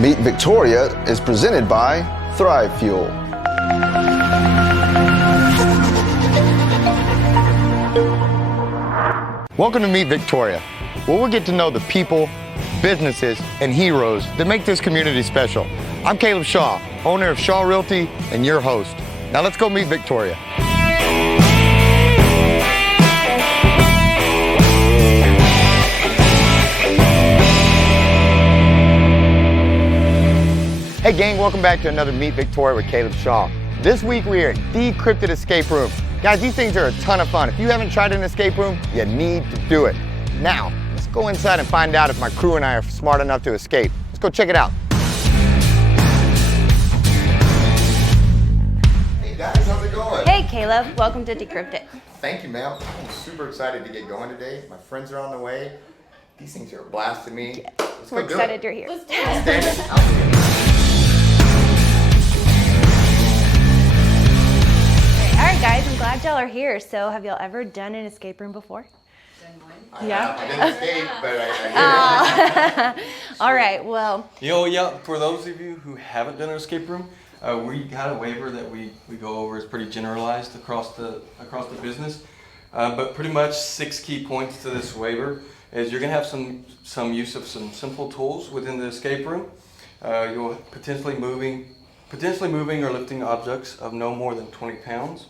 Meet Victoria is presented by Thrive Fuel. Welcome to Meet Victoria, where we'll get to know the people, businesses, and heroes that make this community special. I'm Caleb Shaw, owner of Shaw Realty and your host. Now let's go meet Victoria. Hey gang, welcome back to another Meet Victoria with Caleb Shaw. This week we are at De-Crypt It Escape Room. Guys, these things are a ton of fun. If you haven't tried an escape room, you need to do it. Now, let's go inside and find out if my crew and I are smart enough to escape. Let's go check it out. Hey guys, how's it going? Hey Caleb, welcome to De-Crypt It. Thank you, ma'am. I'm super excited to get going today. My friends are on the way. These things are a blast to me. Let's We're go do excited it. you're here. Let's do it. All right guys, I'm glad y'all are here. So have y'all ever done an escape room before? Yeah. I didn't escape, but I did. All right, well. Yeah, for those of you who haven't done an escape room, we got a waiver that we go over. It's pretty generalized across the business. But pretty much 6 key points to this waiver is you're gonna have some use of some simple tools within the escape room. You'll potentially moving or lifting objects of no more than 20 pounds.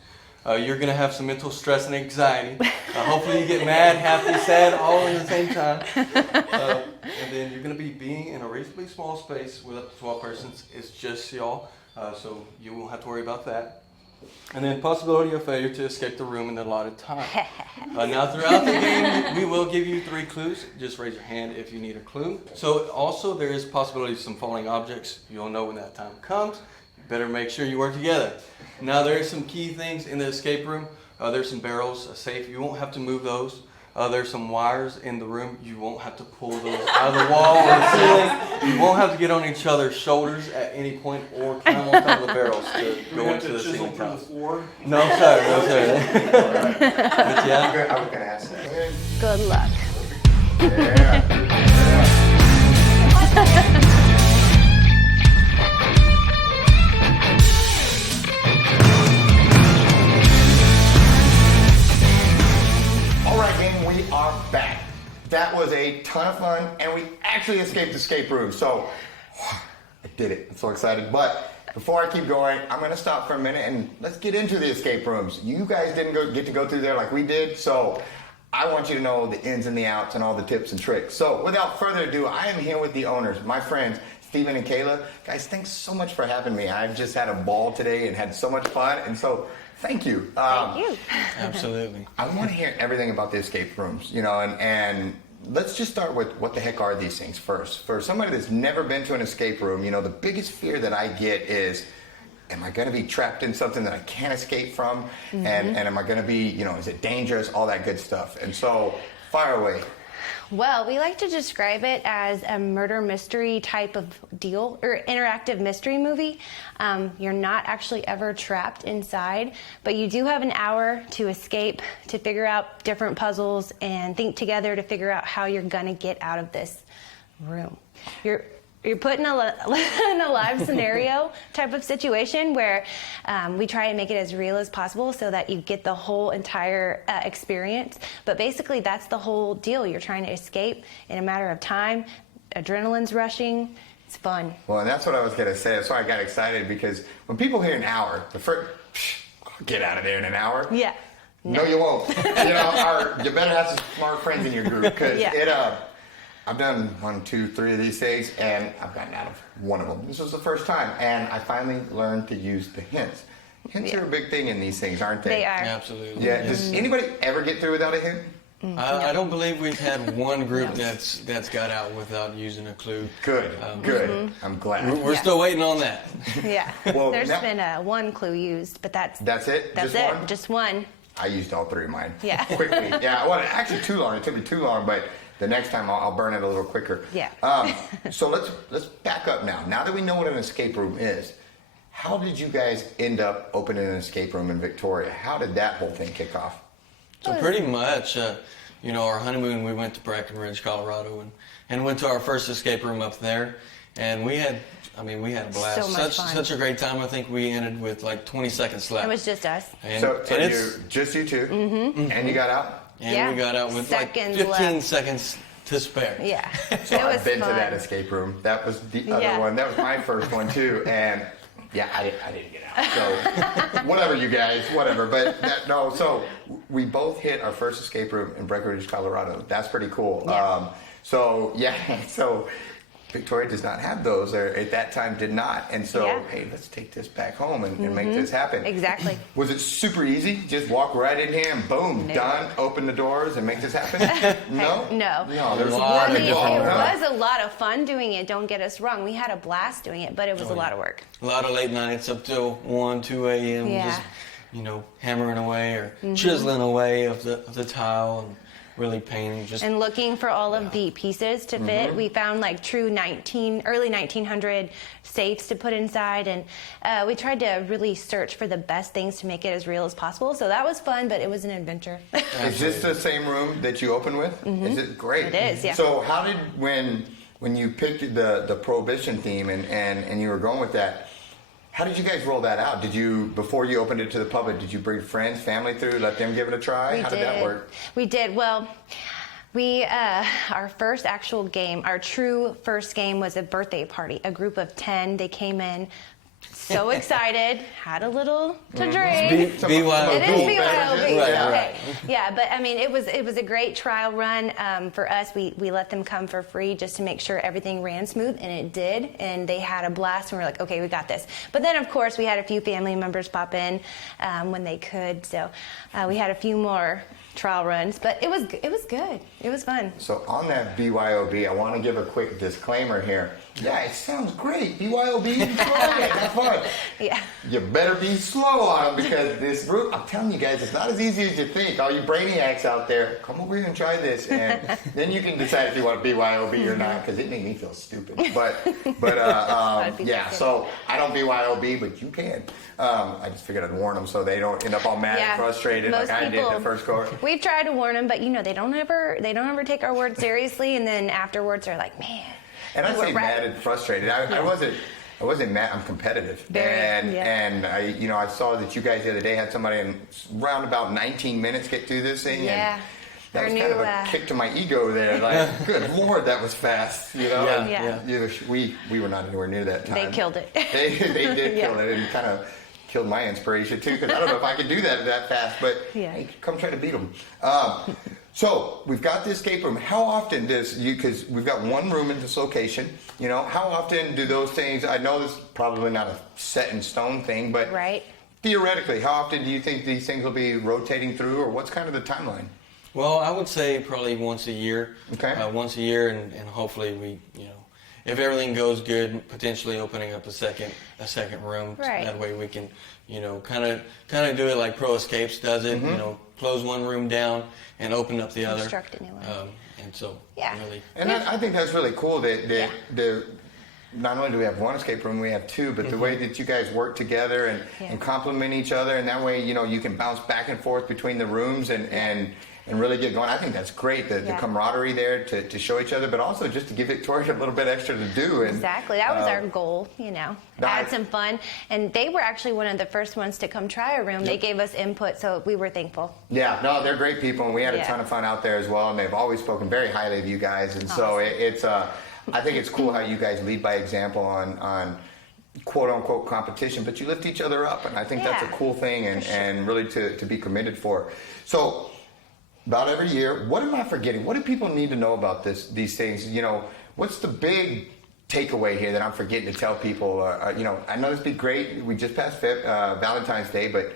You're going to have some mental stress and anxiety. Hopefully you get mad, happy, sad, all in the same time. And then you're going to be being in a reasonably small space with up to 12 persons. It's just y'all, so you won't have to worry about that. And then possibility of failure to escape the room in the allotted time. Now throughout the game, we will give you 3 clues. Just raise your hand if you need a clue. So also there is possibility of some falling objects. You'll know when that time comes. You better make sure you work together. Now there are some key things in the escape room. There's some barrels, a safe. You won't have to move those. There's some wires in the room. You won't have to pull those out of the wall or the ceiling. You won't have to get on each other's shoulders at any point or climb on top of the barrels to go into the ceiling top. No sir, no sir. But yeah. I was going to ask that. Good luck. Yeah. Back. That was a ton of fun, and we actually escaped the escape room. So, I did it. I'm so excited. But before I keep going, I'm going to stop for a minute and let's get into the escape rooms. You guys didn't get to go through there like we did, so I want you to know the ins and the outs and all the tips and tricks. So, without further ado, I am here with the owners, my friends, Steven and Kayla. Guys, thanks so much for having me. I've just had a ball today and had so much fun, and so thank you. Thank you. Absolutely. I want to hear everything about the escape rooms, and let's just start with what the heck are these things first. For somebody that's never been to an escape room, the biggest fear that I get is, am I going to be trapped in something that I can't escape from? Mm-hmm. And am I going to be, is it dangerous? All that good stuff. And so, fire away. Well, we like to describe it as a murder mystery type of deal or interactive mystery movie. You're not actually ever trapped inside, but you do have an hour to escape, to figure out different puzzles and think together to figure out how you're gonna get out of this room. You're put in a live scenario type of situation where we try and make it as real as possible so that you get the whole entire experience. But basically, that's the whole deal. You're trying to escape in a matter of time. Adrenaline's rushing. It's fun. Well, and that's what I was going to say. That's why I got excited, because when people hear an hour, the first, get out of there in an hour. Yeah. No, you won't. You better have some smart friends in your group, because I've done 1, 2, 3 of these things, and I've gotten out of one of them. This was the first time, and I finally learned to use the hints. Hints are a big thing in these things, aren't they? They are. Absolutely. Yeah. Does anybody ever get through without a hint? I don't believe we've had one group that's got out without using a clue. Good. Good. I'm glad. We're still waiting on that. Yeah. Well, There's been one clue used, but that's it. That's Just it. one? Just one. I used all 3 of mine. Yeah. Quickly. Yeah. Well, actually too long. It took me too long, but the next time I'll burn it a little quicker. Yeah. So let's back up now. Now that we know what an escape room is, how did you guys end up opening an escape room in Victoria? How did that whole thing kick off? So pretty much, our honeymoon, we went to Breckenridge, Colorado, and went to our first escape room up there. And we had a blast. So much fun. Such a great time. I think we ended with like 20 seconds left. It was just us. And, So and just you two, and you got out? we got out with Seconds like 15 left. seconds to spare. Yeah. So it was I've been fun. to that escape room. That was the other Yeah. one. That was my first one too. And yeah, I didn't get out. So whatever, you guys, whatever. But so we both hit our first escape room in Breckenridge, Colorado. That's pretty cool. Yeah. So Victoria does not have those, or at that time did not. And so, Yeah. hey, let's take this back home and make this happen. Exactly. Was it super easy? Just walk right in here and boom, No. done, open the doors and make this happen? No? No. No, there's A a lot lot of It different was a lot of fun doing it, don't get us wrong. We had a blast doing it, but it was a lot of work. A lot of late nights up till 1, 2 a.m. Yeah. Just, hammering away or chiseling away of the tile and really painting. Just And looking for all of the pieces to fit. We found like true early 1900 safes to put inside, and we tried to really search for the best things to make it as real as possible. So that was fun, but it was an adventure. Is this the same room that you open with? Is it great? It is, yeah. So how did when you picked the Prohibition theme and you were going with that, how did you guys roll that out? Did you, before you opened it to the public, did you bring friends, family through, let them give it a try? How did that work? We did. Well, our first actual game, our true first game was a birthday party. A group of 10, they came in so excited, had a little to drink. BYOB. It is BYOB. Right, Okay. Yeah, but I mean, it was a great trial run for us. We let them come for free just to make sure everything ran smooth, and it did. And they had a blast, and we were like, okay, we got this. But then, of course, we had a few family members pop in when they could. So we had a few more trial runs, but it was good. It was fun. So on that BYOB, I want to give a quick disclaimer here. Yeah, it sounds great. BYOB, try it, have fun. Yeah. You better be slow on them, because this route, I'm telling you guys, it's not as easy as you think. All you brainiacs out there, come over here and try this, and then you can decide if you want BYOB or not, because it made me feel stupid. But yeah, so I don't BYOB, but you can. I just figured I'd warn them so they don't end up all mad and frustrated like I did the first course. We've tried to warn them, but they don't ever take our word seriously, and then afterwards they're like, man. And I you were say right. mad and frustrated. I wasn't mad. I'm competitive. Very, and I saw that you guys the other day had somebody in around about 19 minutes get through this thing. Yeah. And that was kind of a kick to my ego there. Like, good Lord, that was fast. We were not anywhere near that time. They killed it. They did kill it, and kind of killed my inspiration too, because I don't know if I could do that fast. But hey, come try to beat them. So we've got the escape room. How often because we've got one room in this location, how often do those things, I know this is probably not a set in stone thing, but Right. theoretically, how often do you think these things will be rotating through, or what's kind of the timeline? Well, I would say probably once a year. Okay. Once a year, and hopefully we, if everything goes good, potentially opening up a second room. Right. That way we can, kind of do it like Pro Escapes does it. Close one room down and open up the other. Construct a new one. And so really. And I think that's really cool that not only do we have one escape room, we have two, but the way that you guys work together and complement each other, and that way, you can bounce back and forth between the rooms and really get going. I think that's great, the camaraderie there to show each other, but also just to give Victoria a little bit extra to do. And, Exactly. That was our goal, add some fun. And they were actually one of the first ones to come try a room. They gave us input, so we were thankful. Yeah, no, they're great people, and we had a ton of fun out there as well, and they've always spoken very highly of you guys. And so it's I think it's cool how you guys lead by example on quote-unquote competition, but you lift each other up, and I think that's a cool thing and really to be committed for. So about every year, what am I forgetting? What do people need to know about these things? What's the big takeaway here that I'm forgetting to tell people? I know this would be great. We just passed Valentine's Day, but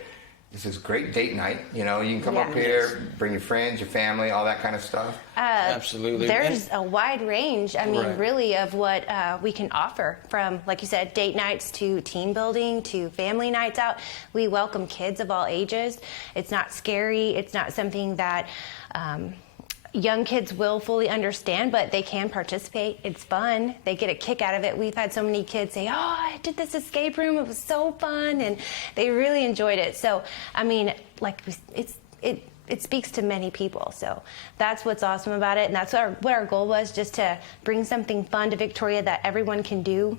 this is great date night. You can come up here, bring your friends, your family, all that kind of stuff. Absolutely. There's a wide range, really, of what we can offer, from, like you said, date nights to team building to family nights out. We welcome kids of all ages. It's not scary. It's not something that young kids will fully understand, but they can participate. It's fun. They get a kick out of it. We've had so many kids say, oh, I did this escape room. It was so fun. And they really enjoyed it. So, it speaks to many people. So that's what's awesome about it, and that's what our goal was, just to bring something fun to Victoria that everyone can do,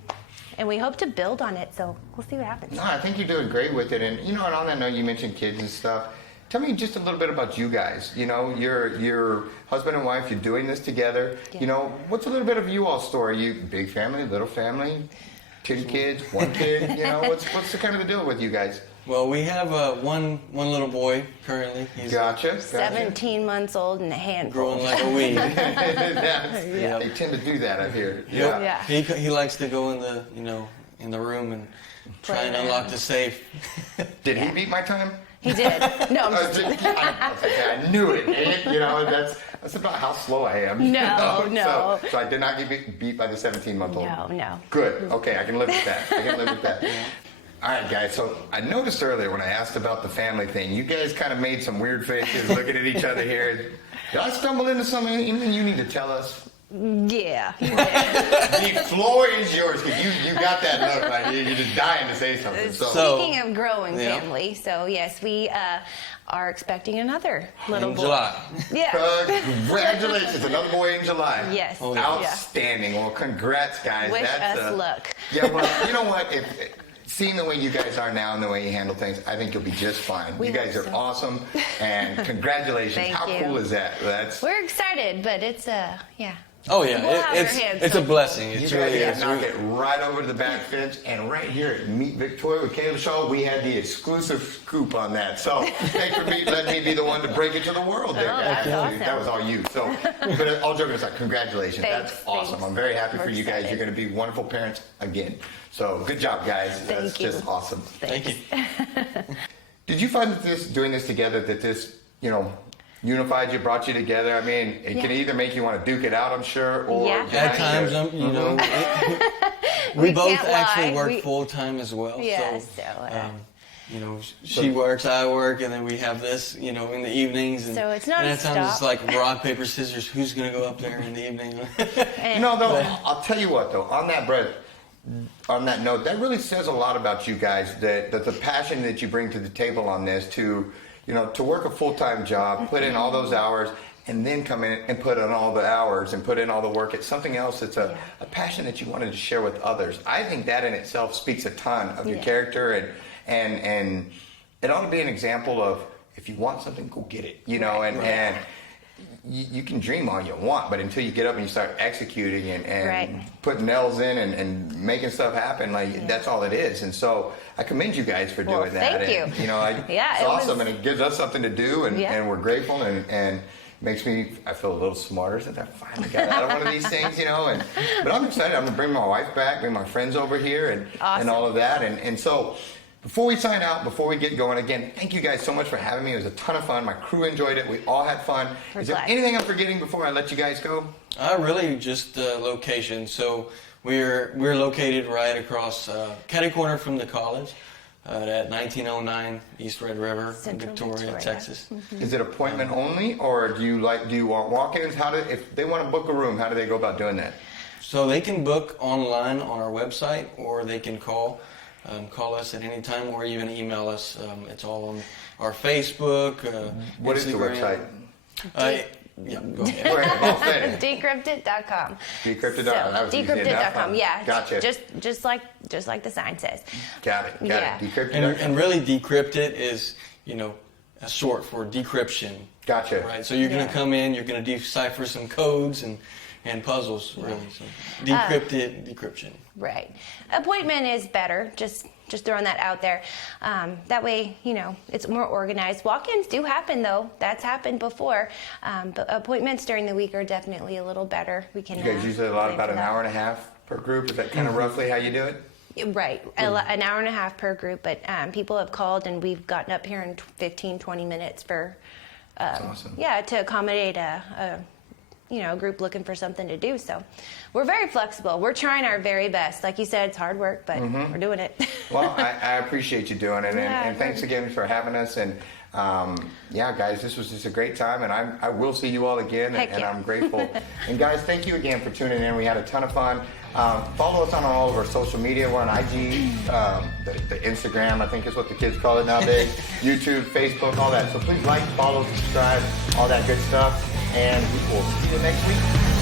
and we hope to build on it. So we'll see what happens. No, I think you're doing great with it, and and on that note, you mentioned kids and stuff. Tell me just a little bit about you guys. You're husband and wife. You're doing this together. Yeah. What's a little bit of you all story? You big family, little family, 10 kids, 1 kid. What's the kind of the deal with you guys? Well, we have one little boy currently. He's Gotcha. 17 months old and a handful. growing like a weed. Yeah. They tend to do that, I hear. Yep. Yeah. He likes to go in the room and try and unlock the safe. Did he beat my time? He did. No, I'm just kidding. I knew it. That's about how slow I am. No. So I did not get beat by the 17-month-old. No. Good. Okay, I can live with that. All right, guys. So I noticed earlier when I asked about the family thing, you guys kind of made some weird faces looking at each other here. Did I stumble into something? Anything you need to tell us? Yeah. The floor is yours, because you got that look like you're just dying to say something. Speaking of growing family, so yes, we are expecting another little boy. July. Yeah. Congratulations, another boy in July. Yes. Oh, yeah. Outstanding. Well, congrats, guys. Wish us luck. Yeah, well, you know what? Seeing the way you guys are now and the way you handle things, I think you'll be just fine. We you guys hope are so. awesome, and congratulations. Thank How you. cool is that? We're excited, but it's yeah. Oh yeah, We'll have our hands it's a full. blessing. You It guys really got is. to knock it right over to the back fence, and right here at Meet Victoria with Kayla Shae, we had the exclusive scoop on that. So thanks for letting me be the one to break it to the world there, Oh, guys. that's awesome. That was all you. So, but all joking aside, congratulations. Thanks, That's awesome. thanks. I'm very happy for We're you guys. excited. You're going to be wonderful parents again. So good job, guys. That's Thank you. just awesome. Thank you. Did you find that doing this together, that this, unified you, brought you together? I mean, it can either make you want to duke it out, I'm sure, or Yeah. At times, we both can't actually lie. work full time as well. Yeah, She works, I work, and then we have this, in the evenings. And, So it's and at times nonstop. it's like rock, paper, scissors. Who's going to go up there in the evening? I'll tell you what, though, on that note, that really says a lot about you guys, that the passion that you bring to the table on this, to work a full-time job, put in all those hours, and then come in and put in all the hours and put in all the work. It's something else. It's a passion that you wanted to share with others. I think that in itself speaks a ton of your character, and it ought to be an example of, if you want something, go get it, and you can dream all you want, but until you get up and you start executing and putting nails in and making stuff happen, that's all it is. And so I commend you guys for doing that. Thank you. It's awesome, and it gives us something to do, and we're grateful, and makes me, I feel a little smarter since I finally got out of one of these things, but I'm excited. I'm gonna bring my wife back, bring my friends over here, and all of that, and so. Before we sign out, before we get going, again, thank you guys so much for having me. It was a ton of fun. My crew enjoyed it. We all had fun. Is there anything I'm forgetting before I let you guys go? Really just location. So we're located right across catty corner from the college at 1909 East Red River, Central Victoria, Texas. Mm-hmm. Is it appointment only, or do you want walk-ins? If they want to book a room, how do they go about doing that? So they can book online on our website, or they can call us at any time, or even email us. It's all on our Facebook, What is the Instagram. website? Yeah, go ahead. Go ahead, say it. Decryptit.com. Decryptit.com. That was easy enough, huh? Decryptit.com. Yeah. Gotcha. Just like the sign says. Got it. Yeah. Decryptit.com. And really, De-Crypt It is, a short for decryption. Gotcha. Right. So you're going to come in, you're going to decipher some codes and puzzles, really. So Decrypt It, decryption. Right. Appointment is better. Just throwing that out there. That way, it's more organized. Walk-ins do happen, though. That's happened before. But appointments during the week are definitely a little better. We can. You guys usually allot about an hour and a half per group. Is that kind of roughly how you do it? Right. An hour and a half per group. But people have called, and we've gotten up here in 15, 20 minutes for. That's awesome. Yeah, to accommodate a group looking for something to do. So we're very flexible. We're trying our very best. Like you said, it's hard work, but we're doing it. Well, I appreciate you doing it, Yeah, and thanks again for having us. And Yeah, guys, this was just a great time, and I will see you all again, Heck and yeah. I'm grateful. And guys, thank you again for tuning in. We had a ton of fun. Follow us on all of our social media. We're on IG, the Instagram, I think is what the kids call it nowadays, YouTube, Facebook, all that. So please like, follow, subscribe, all that good stuff, and we will see you next week.